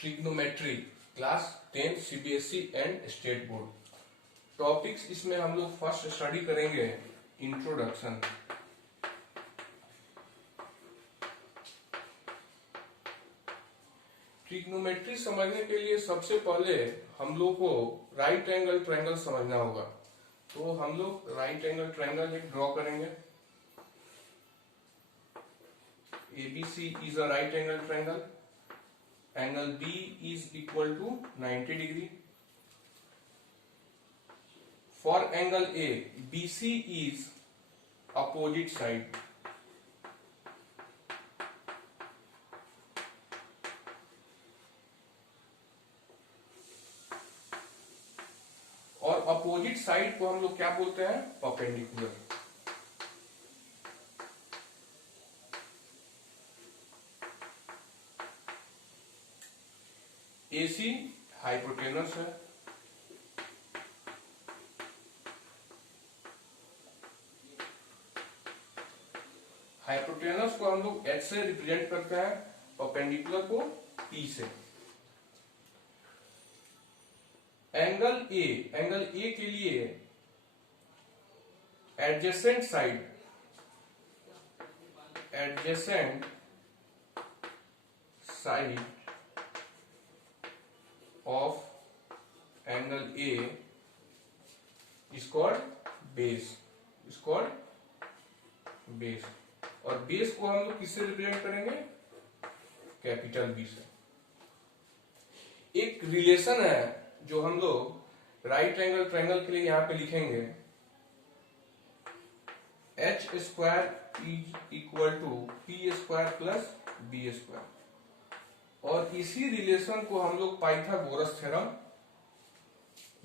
Trigonometry class 10 CBSE and state board. Topics इसमें हम लोग फर्स्ट स्टडी करेंगे इंट्रोडक्शन। ट्रिग्नोमेट्री समझने के लिए सबसे पहले हम लोग को राइट एंगल ट्रायंगल समझना होगा। तो हम लोग राइट एंगल ट्रायंगल एक ड्रॉ करेंगे। ABC is a right angle triangle. Angle B is equal to 90 degree. For angle A, BC is opposite side. और अपोजिट साइड को हम लोग क्या बोलते हैं? परपेंडिकुलर। AC हाइपोटेनस है। हाइपोटेनस को हम लोग H से रिप्रेजेंट करते हैं, परपेंडिकुलर को P से। एंगल ए के लिए adjacent side of angle A is called base. और बेस को हम लोग किससे रिप्रेजेंट करेंगे? कैपिटल बी से। एक रिलेशन है जो हम लोग राइट एंगल ट्रायंगल के लिए यहां पे लिखेंगे, h square is equal to p square plus b square. और इसी रिलेशन को हम लोग पाइथागोरस थ्योरम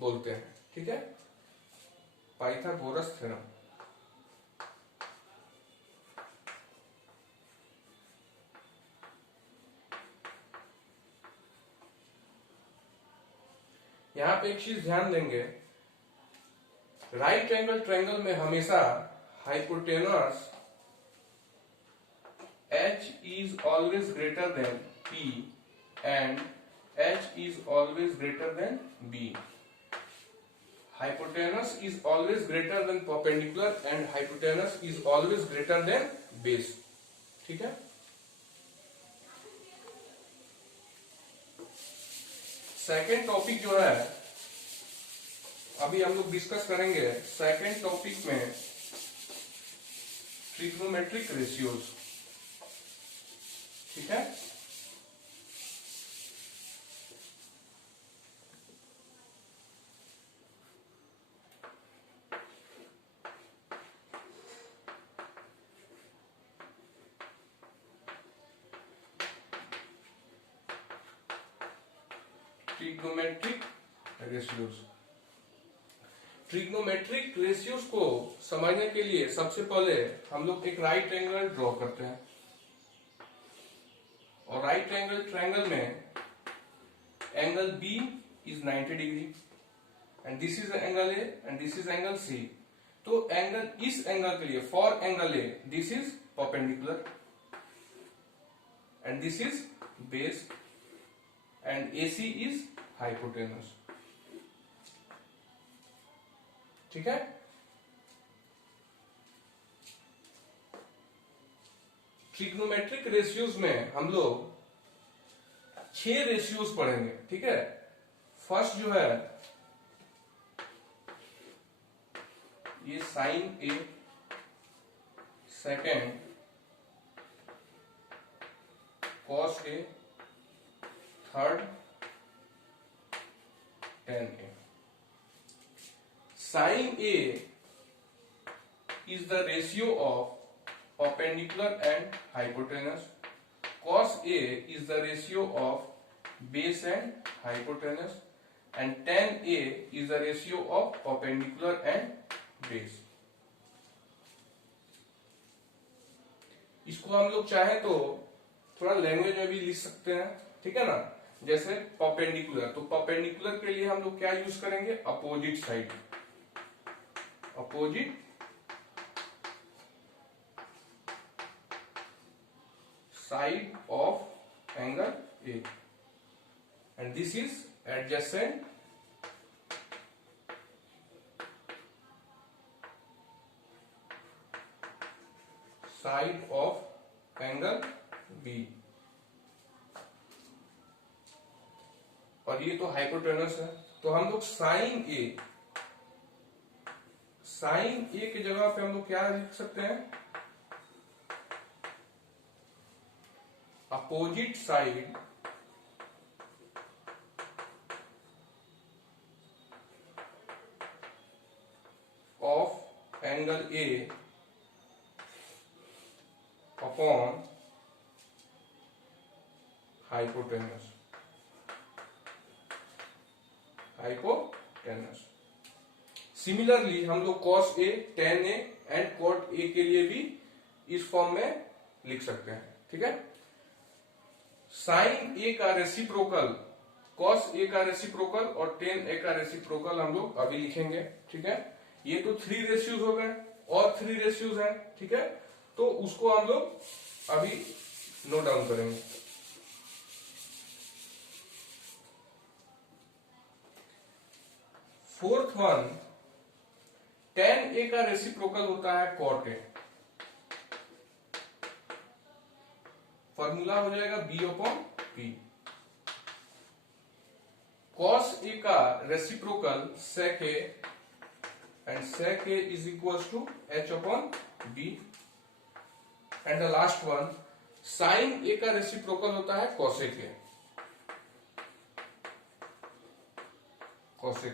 बोलते हैं। ठीक है, पाइथागोरस थ्योरम। यहां पे एक चीज ध्यान देंगे, राइट एंगल ट्रायंगल में हमेशा hypotenuse H is always greater than P and H is always greater than B. Hypotenuse is always greater than perpendicular and hypotenuse is always greater than base. ठीक है। सेकेंड टॉपिक जो है अभी हम लोग discuss करेंगे, सेकेंड टॉपिक में trigonometric ratios. ठीक है। Trigonometric ratios. ट्रिग्नोमेट्रिक रेशियोज को समझने के लिए सबसे पहले हम लोग एक राइट एंगल ड्रॉ करते हैं। और राइट एंगल ट्रायंगल में angle B is 90 degree and this is angle A and this is angle C। तो एंगल, इस एंगल के लिए for angle A this is perpendicular and this is base and AC is hypotenuse. ठीक है। Trigonometric ratios में हम लोग 6 ratios पढ़ेंगे। ठीक है। फर्स्ट जो है ये sine a, second cos a, third tan a. Sine a is the ratio of perpendicular and hypotenuse. Cos A is the ratio of base and hypotenuse, and tan A is the ratio of perpendicular and base. इसको हम लोग चाहे तो थोड़ा language में भी लिख सकते हैं। ठीक है ना। जैसे परपेंडिकुलर, तो परपेंडिकुलर के लिए हम लोग क्या यूज करेंगे? Opposite side, opposite side of angle A. and this is adjacent side of angle B, और ये तो हाइपोटेनस है, तो हम लोग साइन ए की जगह पे हम लोग क्या लिख सकते हैं, opposite side of angle A upon hypotenuse similarly हम लोग cos A, tan A and cot A के लिए भी इस फॉर्म में लिख सकते हैं, ठीक है। sin A का रेसिप्रोकल cos A का रेसिप्रोकल और tan A का रेसिप्रोकल हम लोग अभी लिखेंगे, ठीक है। ये तो 3 रेशियोज हो गए और 3 रेशियोज हैं, ठीक है, तो उसको हम लोग अभी नोट डाउन करेंगे। फोर्थ वन, tan A का रेसिप्रोकल होता है cot A, फॉर्मूला हो जाएगा B upon P। cos A का reciprocal sec A and sec A is equals to H upon B, and the last one, sin A का reciprocal होता है cosec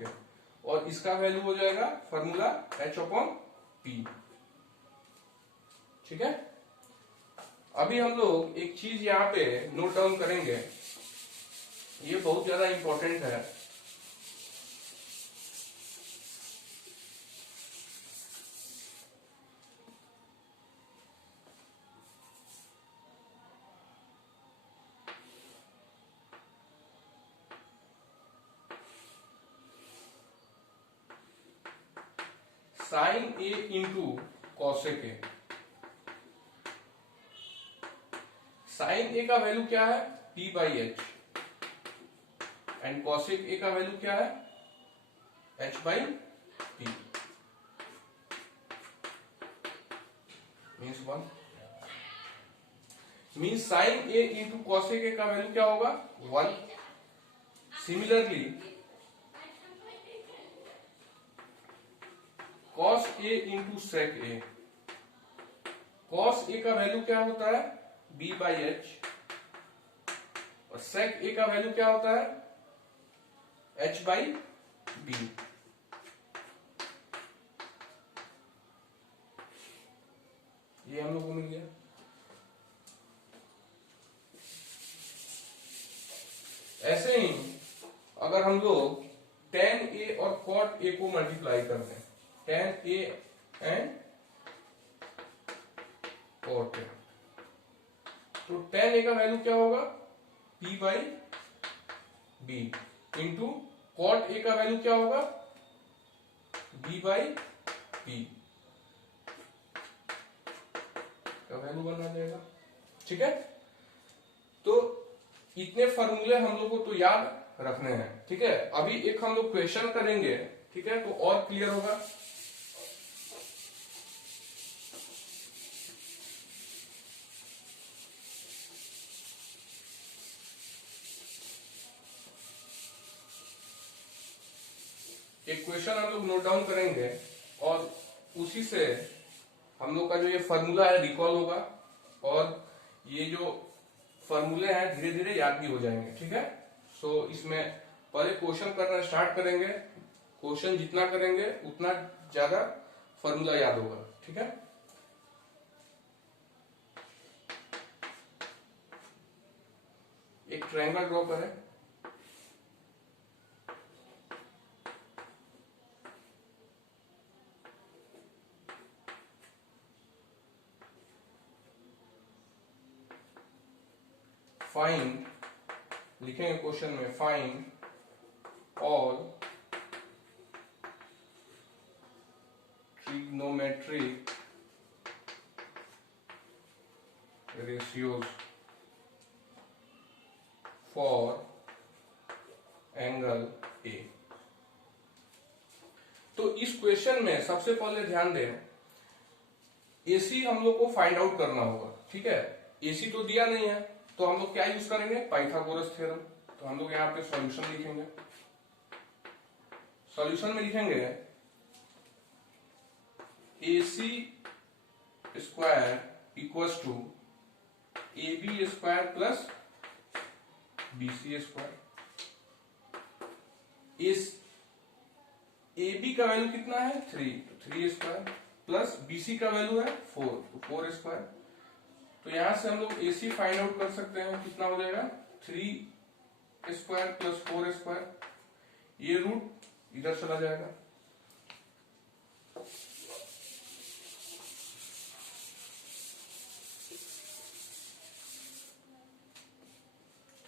A, और इसका वैल्यू हो जाएगा फॉर्मूला H अपॉन P, ठीक है। अभी हम लोग एक चीज यहाँ पे नोट डाउन करेंगे, ये बहुत ज्यादा इंपॉर्टेंट है। Sine A into cosec A, sine A का वैल्यू क्या है P by H, and cosec A का वैल्यू क्या है H by P, means 1, means sine A into cosec A का वैल्यू क्या होगा 1। Similarly cos A into sec A, cos A का वैल्यू क्या होता है B बाई एच, और sec A का वैल्यू क्या होता है H बाई B। ये हम लोग को मिल गया। ऐसे ही अगर हम लोग tan A और cot A को मल्टीप्लाई करते हैं, tan A and cot A, तो tan A का वैल्यू क्या होगा P by B into cot A का वैल्यू क्या होगा B बाई P का वैल्यू बन जाएगा, ठीक है। तो इतने फॉर्मूले हम लोग को तो याद रखने हैं, ठीक है। अभी एक हम लोग क्वेश्चन करेंगे, ठीक है, तो और क्लियर होगा। एक क्वेश्चन हम लोग नोट डाउन करेंगे और उसी से हम लोग का जो ये फॉर्मूला है रिकॉल होगा, और ये जो फॉर्मूले हैं धीरे धीरे याद भी हो जाएंगे, ठीक है। सो इसमें पहले क्वेश्चन करना स्टार्ट करेंगे, क्वेश्चन जितना करेंगे उतना ज्यादा फॉर्मूला याद होगा, ठीक है। एक ट्रायंगल ड्रॉ करें, फाइंड, लिखेंगे क्वेश्चन में find all trigonometric ratios for angle A. तो इस क्वेश्चन में सबसे पहले ध्यान दें, एसी हम लोग को फाइंड आउट करना होगा, ठीक है। एसी तो दिया नहीं है, तो हम लोग क्या यूज करेंगे, पाइथागोरस थ्योरम। तो हम लोग यहाँ पे सॉल्यूशन लिखेंगे। सॉल्यूशन में लिखेंगे AC square equals to AB square plus BC square. इस AB का वैल्यू कितना है 3, तो 3 स्क्वायर प्लस BC का वैल्यू है 4, तो 4 स्क्वायर। तो यहां से हम लोग AC फाइंड आउट कर सकते हैं, कितना हो जाएगा 3 स्क्वायर प्लस 4 स्क्वायर। ये रूट इधर चला जाएगा,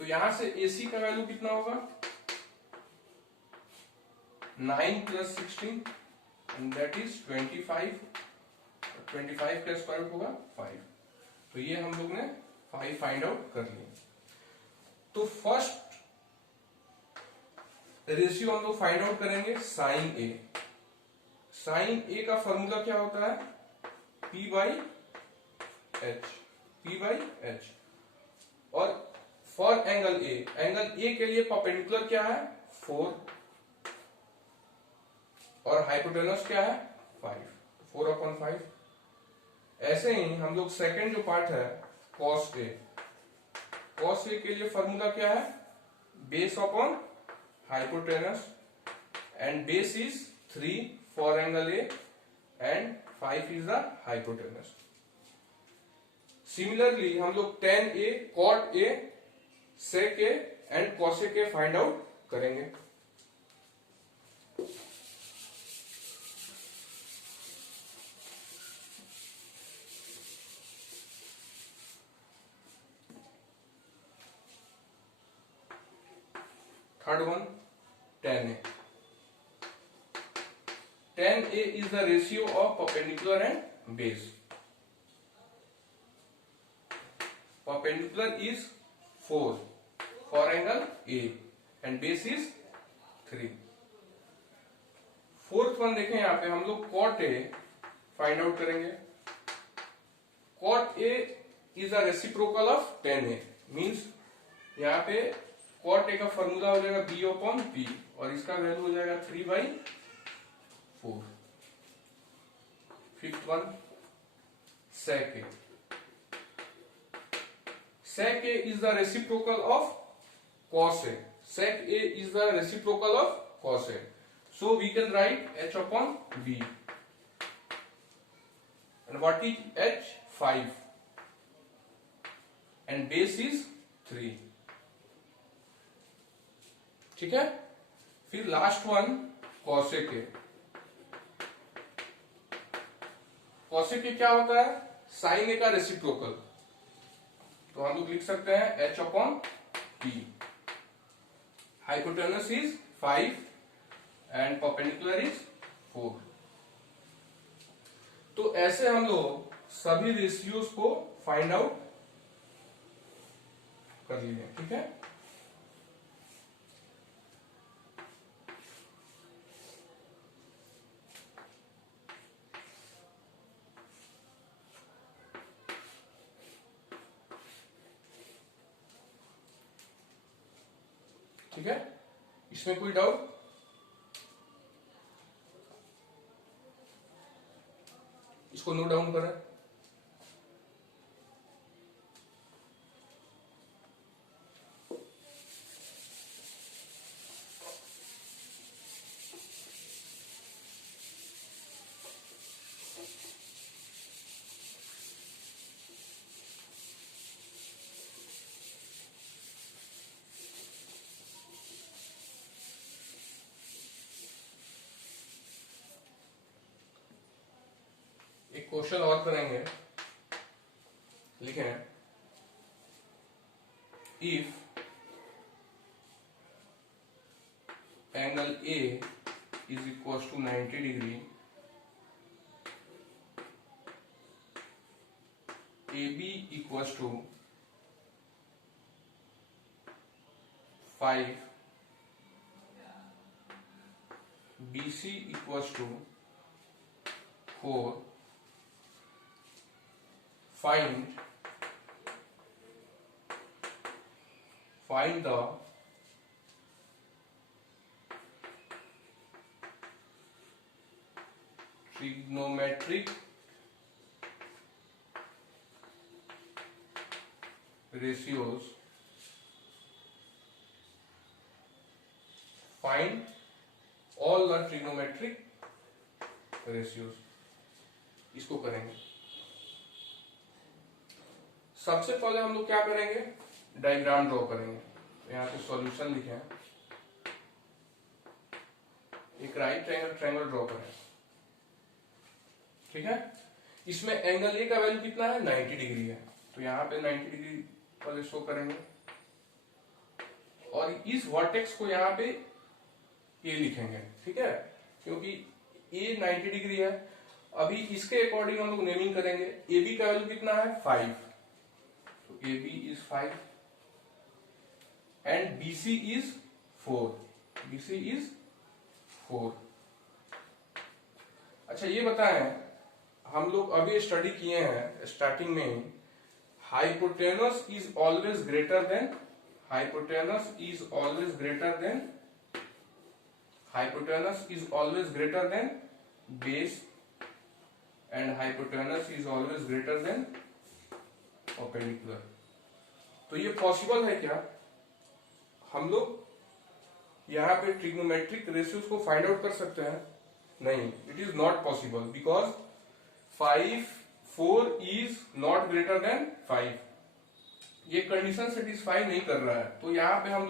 तो यहां से AC का वैल्यू कितना होगा 9 प्लस 16 एंड दैट इज 25। 25 का स्क्वायर रूट होगा 5। तो ये हम लोग ने 5 फाइंड आउट कर लिए। तो फर्स्ट रेशियो हम लोग फाइंड आउट करेंगे साइन ए। साइन ए का फॉर्मूला क्या होता है P बाई एच। और फॉर एंगल ए के लिए परपेंडिकुलर क्या है 4 और हाइपोटेनस क्या है 5, 4/5। ऐसे ही हम लोग सेकेंड जो पार्ट है कॉस ए के लिए फॉर्मूला क्या है base upon hypotenuse and base is 3 for angle A and 5 is the hypotenuse. Similarly हम लोग tan A, cot A, sec A and cos A के फाइंड आउट करेंगे। Third one tan A. Tan A is the ratio of perpendicular and base. Perpendicular is 4 for angle A and base is 3. Fourth one देखें यहाँ पे हम लोग cot A find out करेंगे। cot A is a reciprocal of tan A, means यहाँ पे cot A का formula हो जाएगा B/P और इसका वैल्यू हो जाएगा 3/4। Fifth one sec A. Sec A is the reciprocal of cos A. Sec A is the reciprocal of cos A. So we can write H/V. And what is H? 5. And base is 3. ठीक है। फिर last one cosec A. cosec A क्या होता है sin A का reciprocal. तो हम लोग लिख सकते हैं H/P. Hypotenuse is 5 and perpendicular is 4। तो ऐसे हम लोग सभी रेशियोज को फाइंड आउट कर लिए, ठीक है। ठीक है, इसमें कोई डाउट? इसको नोट डाउन करें। एक क्वेश्चन और करेंगे, लिखें if angle A is equal to 90 degree, AB equal to 5 BC equals to 4, find the trigonometric ratios, find all the trigonometric ratios। इसको करेंगे। सबसे पहले हम लोग क्या करेंगे, डायग्राम ड्रॉ करेंगे। यहाँ पे सॉल्यूशन लिखे हैं, एक राइट ट्रायंगल ड्रॉ करें, ठीक है। इसमें एंगल ए का वैल्यू कितना है, 90 डिग्री है, तो यहाँ पे 90 डिग्री पहले शो करेंगे और इस वर्टेक्स को यहाँ पे ए लिखेंगे, ठीक है, क्योंकि ए 90 डिग्री है। अभी इसके अकॉर्डिंग हम लोग नेमिंग करेंगे। ए बी का वैल्यू कितना है, 5, तो a b is 5 and b c is 4, b c is 4। अच्छा ये बताएं, हम लोग अभी स्टडी किए हैं स्टार्टिंग में, hypotenuse is always greater than, hypotenuse is always greater than, hypotenuse is always greater than base and hypotenuse is always greater than perpendicular. तो ये पॉसिबल है क्या, हम लोग यहाँ पे ट्रिग्नोमेट्रिक रेशियोज को फाइंड आउट कर सकते हैं? नहीं, it is not possible, because 4 is not greater than 5, ये कंडीशन सेटिस्फाई नहीं कर रहा है। तो यहाँ पे हम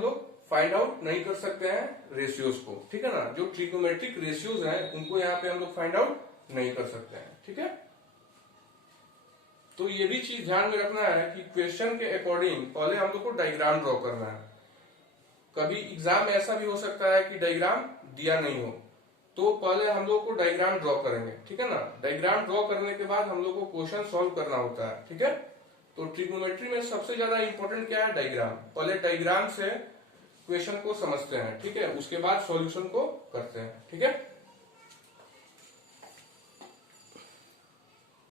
लोग फाइंड आउट नहीं कर सकते हैं रेशियोज को, ठीक है ना। जो ट्रिग्नोमेट्रिक रेशियोज हैं उनको यहाँ पे हम लोग फाइंड आउट नहीं कर सकते हैं, ठीक है। तो ये भी चीज ध्यान में रखना है कि क्वेश्चन के अकॉर्डिंग पहले हम लोग को डायग्राम ड्रॉ करना है। कभी एग्जाम में ऐसा भी हो सकता है कि डायग्राम दिया नहीं हो, तो पहले हम लोग को डायग्राम ड्रॉ करेंगे, ठीक है ना। डायग्राम ड्रॉ करने के बाद हम लोग को क्वेश्चन सॉल्व करना होता है, ठीक है। तो ट्रिग्नोमेट्री में सबसे ज्यादा इंपॉर्टेंट क्या है, डायग्राम। पहले डायग्राम से क्वेश्चन को समझते हैं, ठीक है, उसके बाद सॉल्यूशन को करते हैं, ठीक है।